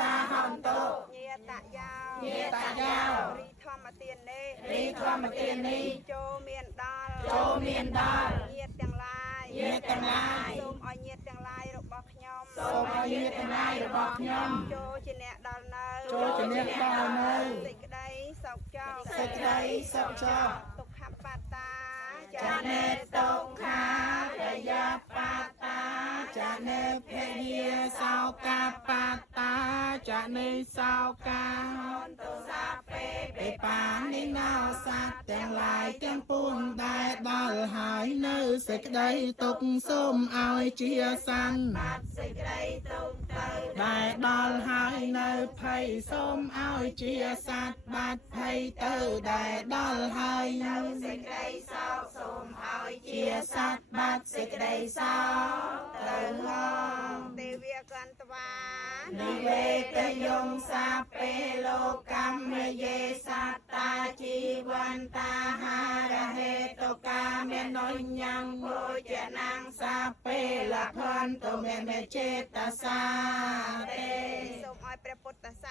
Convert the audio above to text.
តាហន្តោញាតយោញាតយោរីធម្មទាននេះរីធម្មទាននេះចូលមានដល់ចូលមានដល់ញាតទាំងឡាយញាតទាំងឡាយសូមឲ្យញាតទាំងឡាយរបស់ខ្ញុំ សូមឲ្យញាតទាំងឡាយរបស់ខ្ញុំ ចូលជាអ្នកដល់នៅ ចូលជាអ្នកដល់នៅ សេចក្តីសុខចោ សេចក្តីសុខចោ ទុក្ខបត្តា ចានេតុងខារយាបាតាចានេភយាសោកាបាតាចានេសោកាហន្តោសាពេបានិណោសត្វទាំងឡាយទាំងពួងដែលដល់ហើយនៅសេចក្តីទុកសូមឲ្យជាសន្តានសេចក្តីទុកទៅដែលដល់ហើយនៅភ័យសូមឲ្យជាសត្វបាត់ភ័យទៅដែលដល់ហើយនៅសេចក្តីសោកសូមឲ្យជាសត្វបាត់សេចក្តីសោកទៅហងទេវកន្តវា និវេតយងសាពេលោកម្មយេសត្តាជីវន្តាហារហេតុកាមេនុញ្ញំភោជនាងសាពេលភន្តុមេចេតសាទេ សូមឲ្យព្រះពុទ្ធសា